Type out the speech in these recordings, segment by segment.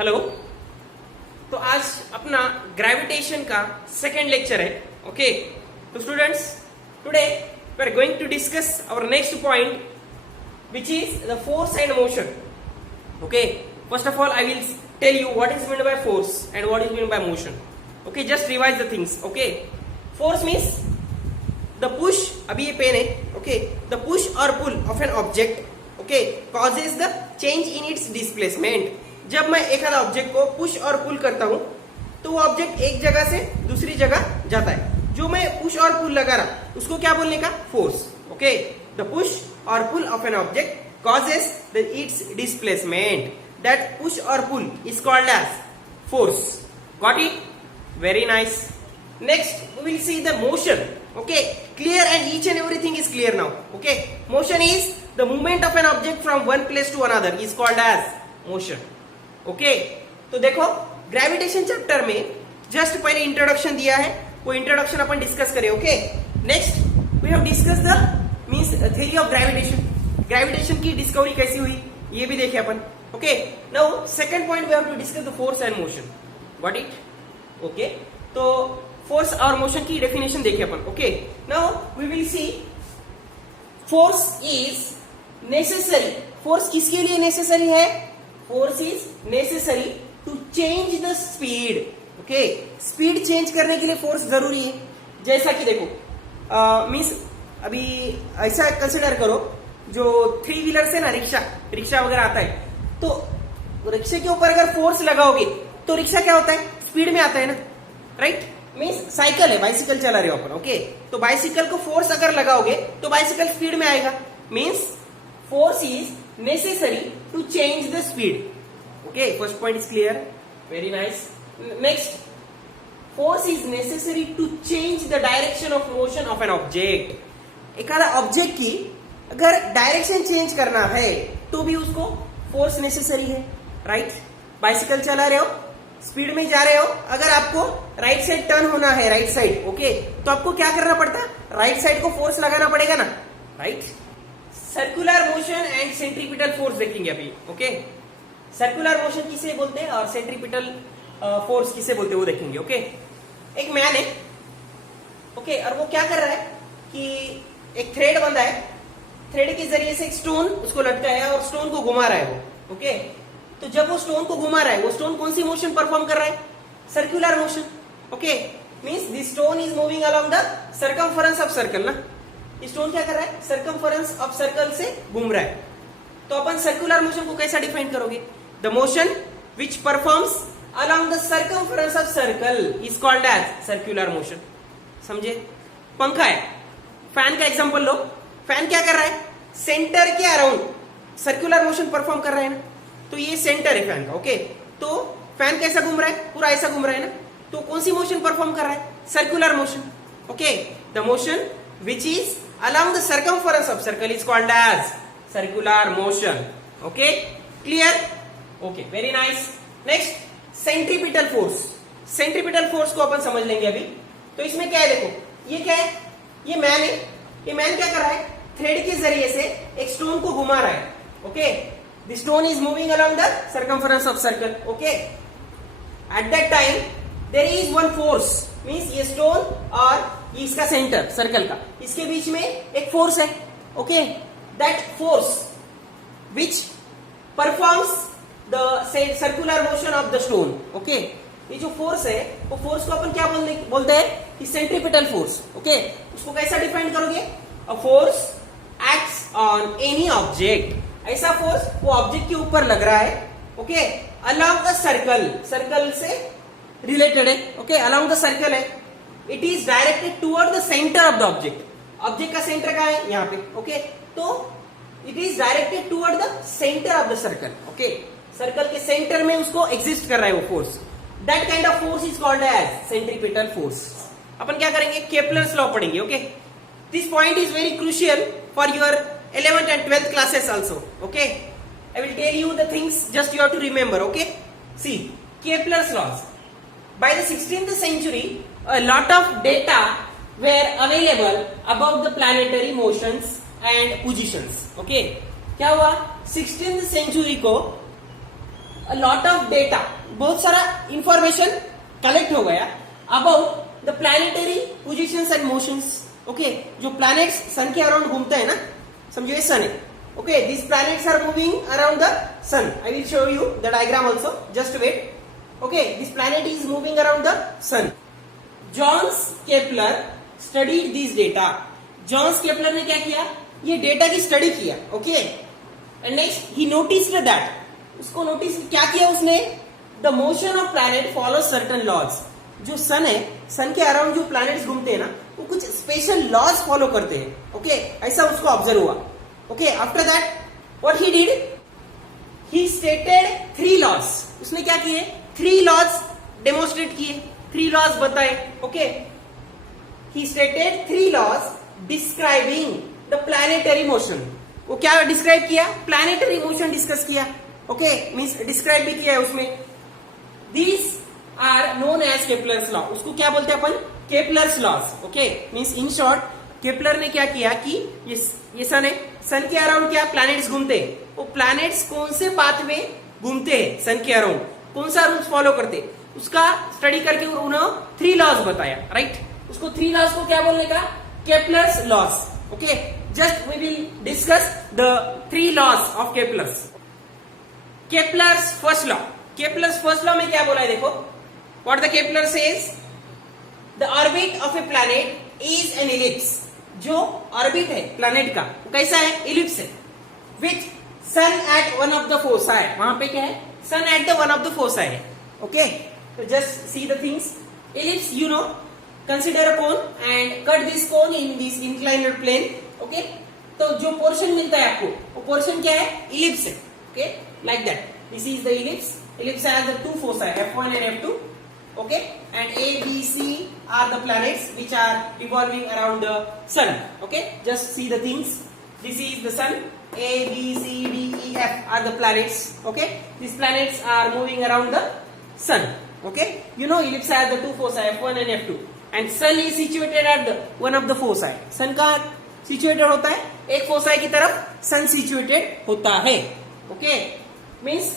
Hello. तो आज अपना ग्रेविटेशन का सेकेंड लेक्चर है। ओके, तो students, today we are going to discuss our next point which is the force and motion. Okay, first of all I will tell you what is meant by force and what is meant by motion. Okay, just revise the things. Okay, force means the push, अभी ये pen है, okay, the push or pull of an object, okay, causes the change in its displacement. जब मैं एक आधा object को push और पुल करता हूं तो वो ऑब्जेक्ट एक जगह से दूसरी जगह जाता है। जो मैं पुश और पुल लगा रहा उसको क्या बोलने का? Force. Okay, the push or pull of an object causes its displacement. That push or pull is called as force. Got it? Very nice. Next we will see the motion. Okay, clear, and each and everything is clear now. Okay, motion is the movement of an object from one place to another is called as motion. Okay, तो देखो gravitation chapter में just पहले introduction दिया है, वो introduction अपन discuss करें। Okay, next we have discuss the means theory of gravitation. Gravitation की डिस्कवरी कैसी हुई ये भी देखे अपन। Okay, now second point we have to discuss the force and motion. What it? Okay, तो फोर्स और मोशन की डेफिनेशन देखे अपन। Okay, now we will see force is necessary. Force किसके लिए नेसेसरी है? Force is necessary to change the speed. Okay, speed change करने के लिए फोर्स जरूरी है। जैसा कि देखो मीन्स अभी ऐसा कंसिडर करो, जो थ्री व्हीलर से ना रिक्शा वगैरह आता है, तो रिक्शे के ऊपर अगर फोर्स लगाओगे तो रिक्शा क्या होता है? स्पीड में आता है ना, राइट? मीन्स साइकिल है, बाइसिकल चला रहे हो अपन। ओके, तो बाइसिकल को फोर्स अगर लगाओगे तो बाइसिकल स्पीड में आएगा। Means force is necessary to change the speed. Okay, first point is clear, very nice. Next, force is necessary to change the direction of motion of an object. एक आधा object की अगर direction change करना है तो भी उसको force necessary है, राइट? बाइसिकल चला रहे हो, स्पीड में जा रहे हो, अगर आपको राइट साइड टर्न होना है, राइट साइड, ओके, तो आपको क्या करना पड़ता है? राइट साइड को फोर्स लगाना पड़ेगा ना, right? Circular motion and centripetal force देखेंगे अभी। ओके, सर्कुलर मोशन किसे बोलते हैं और सेंट्रीपिटल फोर्स किसे बोलते हैं वो देखेंगे। ओके, एक मैन है, ओके, और वो क्या कर रहा है कि एक थ्रेड बंधा है, थ्रेड के जरिए से एक स्टोन उसको लटका है और स्टोन को घुमा रहा है वो। ओके, तो जब वो स्टोन को घुमा रहा है, वो स्टोन कौन सी मोशन परफॉर्म कर रहा है? Circular motion. Okay, means this stone is moving along the circumference of circle ना। ये स्टोन क्या कर रहा है? सर्कमफरेंस ऑफ सर्कल से घूम रहा है। तो अपन सर्कुलर मोशन को कैसा डिफाइन करोगे? The motion which performs along the circumference of circle is called as circular motion. समझे? पंखा है, फैन का एग्जांपल लो। फैन क्या कर रहा है? सेंटर के अराउंड सर्कुलर मोशन परफॉर्म कर रहा है ना, तो ये सेंटर है फैन का। ओके, तो फैन कैसा घूम रहा है? पूरा ऐसा घूम रहा है ना, तो कौन सी मोशन परफॉर्म कर रहा है? Circular motion. Okay, the motion which is along the circumference of circle is called as circular motion. Okay, clear? Okay, very nice. Next, centripetal force. Centripetal force को अपन समझ लेंगे अभी। तो इसमें क्या है? देखो, ये क्या है? ये मैन है। ये मैन क्या कर रहा है? थ्रेड के जरिए से एक स्टोन को घुमा रहा है। Okay, the stone is moving along the circumference of circle. Okay, at that time there is one force, means ये स्टोन और ये इसका सेंटर सर्कल का, इसके बीच में एक फोर्स है। Okay, that force which performs the circular motion of the stone. Okay, ये जो फोर्स है वो फोर्स को अपन क्या बोलते हैं? कि सेंट्रीपिटल फोर्स। ओके, उसको कैसा डिफाइन करोगे? A force acts on any object. ऐसा फोर्स वो ऑब्जेक्ट के ऊपर लग रहा है, okay, along the circle, circle से रिलेटेड है। ओके, अलोंग द सर्कल है, it is directed toward the centre of the object. Object का सेंटर कहाँ है? यहाँ पे। ओके, तो it is directed toward the centre of the circle. Okay, circle के सेंटर में उसको एग्जिस्ट कर रहा है वो force. That kind of force is called as centripetal force. अपन क्या करेंगे? केपलर्स लॉ पढ़ेंगे। Okay, this point is very crucial for your 11th and 12th classes also. Okay, I will tell you the things, just you have to remember. Okay, see, Kepler's laws. By the 16th century, a lot of data were available about the planetary motions and positions. Okay, क्या हुआ? 16th century को a lot of data, बहुत सारा information collect हो गया about the planetary positions and motions. Okay, जो planets सन के around घूमते हैं ना, समझो ये सन है. Okay, these planets are moving around the sun. I will show you the diagram also. Just wait. Okay, this planet is moving around the sun. Johannes Kepler studied these data. Johannes Kepler ने क्या किया? ये data की study किया. Okay, and next he noticed that, उसको notice क्या किया उसने? The motion of planet follow certain laws. जो सन है, सन के अराउंड जो प्लैनेट्स घूमते हैं ना, वो कुछ स्पेशल लॉज फॉलो करते हैं. ओके, ऐसा उसको ऑब्जर्व हुआ. Okay, after that what he did, he stated 3 laws. उसने क्या किए? 3 लॉज डेमोन्स्ट्रेट किए, 3 लॉज बताए. Okay, he stated 3 laws describing the planetary motion. वो क्या डिस्क्राइब किया? प्लैनेटरी मोशन डिस्कस किया. ओके, मींस डिस्क्राइब भी किया है उसमें. These are known as Kepler's law. उसको क्या बोलते हैं अपन? Kepler's laws. Okay, means in short Kepler ने क्या किया कि ये सन है, सन के अराउंड क्या प्लैनेट्स घूमते हैं, वो प्लैनेट्स कौन से पाथ में घूमते हैं सन के अराउंड, कौन सा रूल्स फॉलो करते, उसका स्टडी करके उन्होंने 3 लॉज बताया. राइट, उसको 3 लॉज को क्या बोलने का? Kepler's laws. Okay, just we will discuss the 3 laws of Kepler's. Kepler's first law. Kepler's first law में क्या बोला है देखो. What the Kepler says, the orbit of a planet is an ellipse. जो ऑर्बिट है प्लैनेट का वो कैसा है? इलिप्स है. With sun at one of the foci. वहां पे क्या है? Sun at the one of the foci है. ओके, तो just see the things. Ellipse, you know, consider a cone and cut this cone in this inclined plane. Okay, तो जो portion मिलता है आपको, वो पोर्शन क्या है? इलिप्स है. Okay, like that. This is the ellipse. Ellipse has the 2 foci, F1 and F2. Okay, and A, B, C are the planets which are revolving around the sun. Okay, just see the things. This is the sun. A, B, C, D, E, F are the planets. Okay, these planets are moving around the sun. Okay, you know ellipse has the 2 foci, F1 and F2. And sun is situated at the one of the foci. sun का situated होता है एक foci की तरफ, sun situated होता है. Okay, means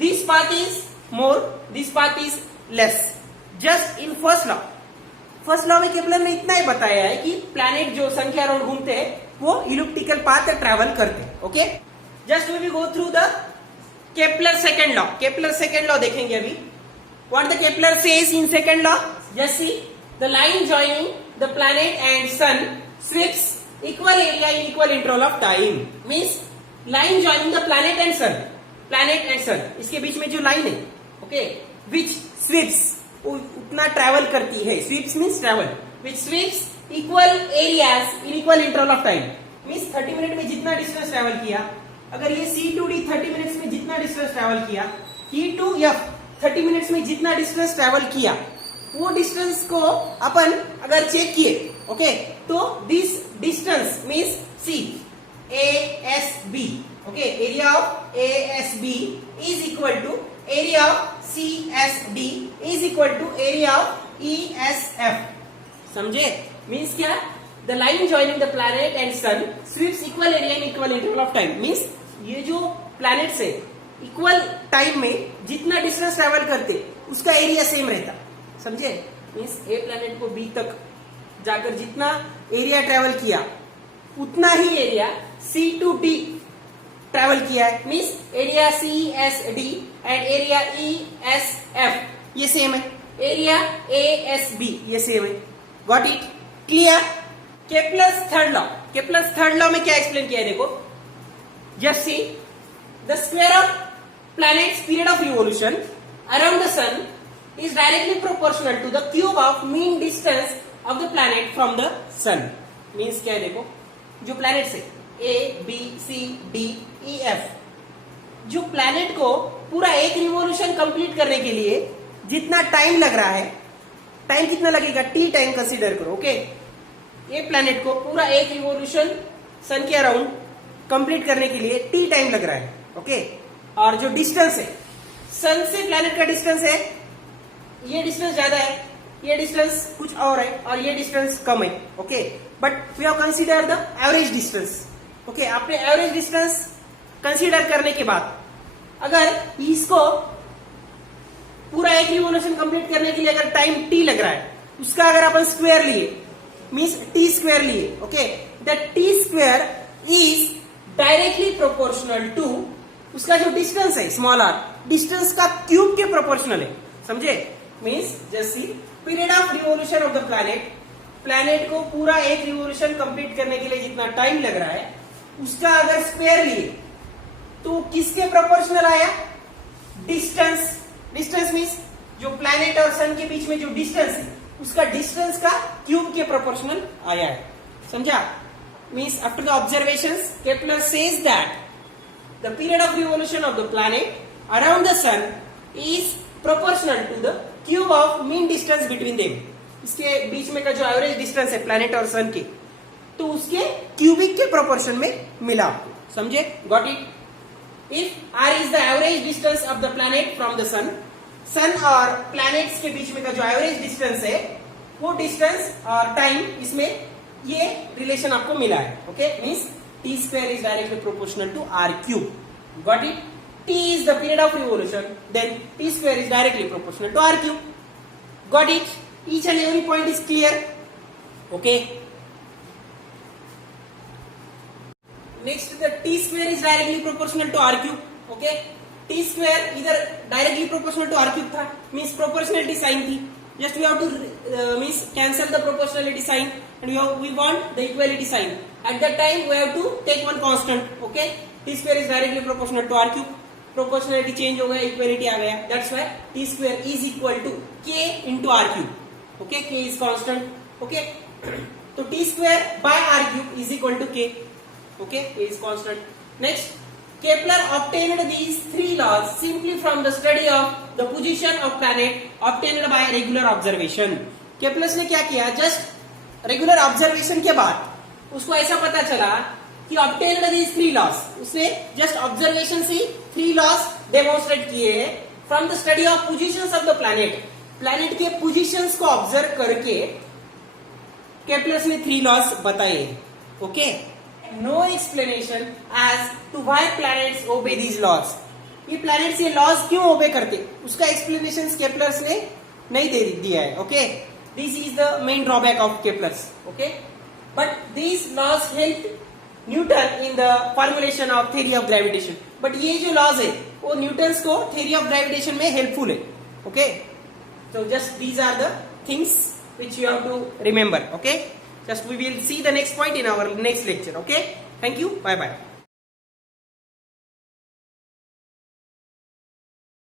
this path is more, this path is less. Just in first law. First law में Kepler ने इतना ही बताया है कि प्लैनेट जो सन के अराउंड घूमते हैं वो इलिप्टिकल पाथ ट्रैवल करते हैं. Okay, just we will go through the Kepler second law. Kepler second law देखेंगे अभी. What the Kepler says in second law, just see. The line joining the planet and sun sweeps equal area in equal interval of time. Means line joining the planet and sun. Planet and sun. इसके बीच में जो line है, okay, which sweeps, उतना travel करती है. Sweeps means travel. Which sweeps equal areas in equal interval of time. Means 30 minute में जितना डिस्टेंस ट्रैवल किया, अगर ये C to D 30 मिनट्स में जितना डिस्टेंस ट्रैवल किया, E to F 30 मिनट्स में जितना डिस्टेंस ट्रैवल किया, वो डिस्टेंस को अपन अगर चेक किए, ओके, तो this distance means C ASB. Okay, area of ASB is equal to area of CSD is equal to area of ESF. समझे? मीन्स क्या? The line joining the planet and sun sweeps equal area in equal interval of time. Means ये जो planets है equal time में जितना distance travel करते उसका area same रहता. समझे? मीन्स ए प्लैनेट को बी तक जाकर जितना एरिया ट्रेवल किया उतना ही area C to D travel किया है. Means area CSD and area ESF ये सेम है. एरिया ASB ये सेम है. Got it? Clear? Kepler's third law. Kepler's third law में क्या एक्सप्लेन किया है देखो. Just see, the square of planet's period of revolution around the sun is directly proportional to the cube of mean distance of the planet from the sun. Means क्या है देखो, जो planets है A, B, C, D, E, F, जो planet को पूरा एक revolution complete करने के लिए जितना टाइम लग रहा है, टाइम कितना लगेगा? T टाइम कंसीडर करो. ओके, ये planet को पूरा एक रिवोल्यूशन सन के अराउंड कंप्लीट करने के लिए T टाइम लग रहा है. ओके, और जो डिस्टेंस है सन से प्लैनेट का डिस्टेंस है, ये डिस्टेंस ज्यादा है, ये डिस्टेंस कुछ और है, और ये डिस्टेंस कम है. Okay, but we have consider the average distance. Okay, आपने एवरेज डिस्टेंस कंसीडर करने के बाद अगर इसको पूरा एक रिवोल्यूशन कंप्लीट करने के लिए अगर टाइम t लग रहा है, उसका अगर अपन स्क्वायर लिए मीन्स t स्क्वायर लिए, okay, that t square is directly proportional to उसका जो डिस्टेंस है स्मॉल r, डिस्टेंस का क्यूब के प्रोपोर्शनल है, समझे? Means just see period of revolution of the planet, planet को पूरा एक रिवोल्यूशन कंप्लीट करने के लिए जितना टाइम लग रहा है उसका अगर स्क्वायर लिए तो किसके प्रोपोर्शनल आया? डिस्टेंस। डिस्टेंस मीन्स जो प्लैनेट और सन के बीच में जो डिस्टेंस है उसका डिस्टेंस का क्यूब के प्रोपोर्शनल आया है, समझा? Means after the observations Kepler says that the period of revolution of the planet around the sun is proportional to the cube of mean distance between them. इसके बीच में का जो एवरेज डिस्टेंस है प्लैनेट और सन के, तो उसके क्यूबिक के प्रोपोर्शन में मिला आपको, समझे? Got it? If r is the average distance of the planet from the sun, sun और प्लैनेट्स के बीच में का जो एवरेज डिस्टेंस है वो डिस्टेंस और टाइम, इसमें ये रिलेशन आपको मिला है, okay? Means t square is directly proportional to r cube. Got it? t is the period of revolution, then t square is directly proportional to r cube. Got it? Each and every point is clear. Okay. Next, the t square is directly proportional to r cube. Okay. t square either directly proportional to r cube था, means proportionality sign थी. Just we have to means cancel the proportionality sign and we want the equality sign. At that time we have to take one constant. Okay. t square is directly proportional to r cube. Proportionality change हो गया, equality आ गया, that's why T square is equal to K into R cube, okay? K is constant, okay? तो T square by R cube is equal to K, okay? K is constant. Next, Kepler obtained these three laws simply from the study of the position of planet obtained by regular observation. Kepler ने क्या किया? Just regular observation के बाद उसको ऐसा पता चला कि ऑब्टेन्ड दीज थ्री लॉज, उसने जस्ट ऑब्जर्वेशन से थ्री लॉज डेमोन्स्ट्रेट किए हैं from the study of positions of the planet. Planet के पोजीशंस को ऑब्जर्व करके केपलर ने थ्री लॉज बताए, okay? No explanation as to why planets obey these laws. ये प्लैनेट्स ये लॉज क्यों ओबे करते, उसका एक्सप्लेनेशन केपलर ने नहीं दे दिया है, okay? This is the main drawback of Kepler, okay? But these laws help Newton in the formulation of theory of gravitation. But ये जो लॉज है वो न्यूटन्स को थ्योरी ऑफ ग्रेविटेशन में हेल्पफुल है, okay? So just these are the things which you have to remember, okay? Just we will see the next point in our next lecture, okay? Thank you, bye bye.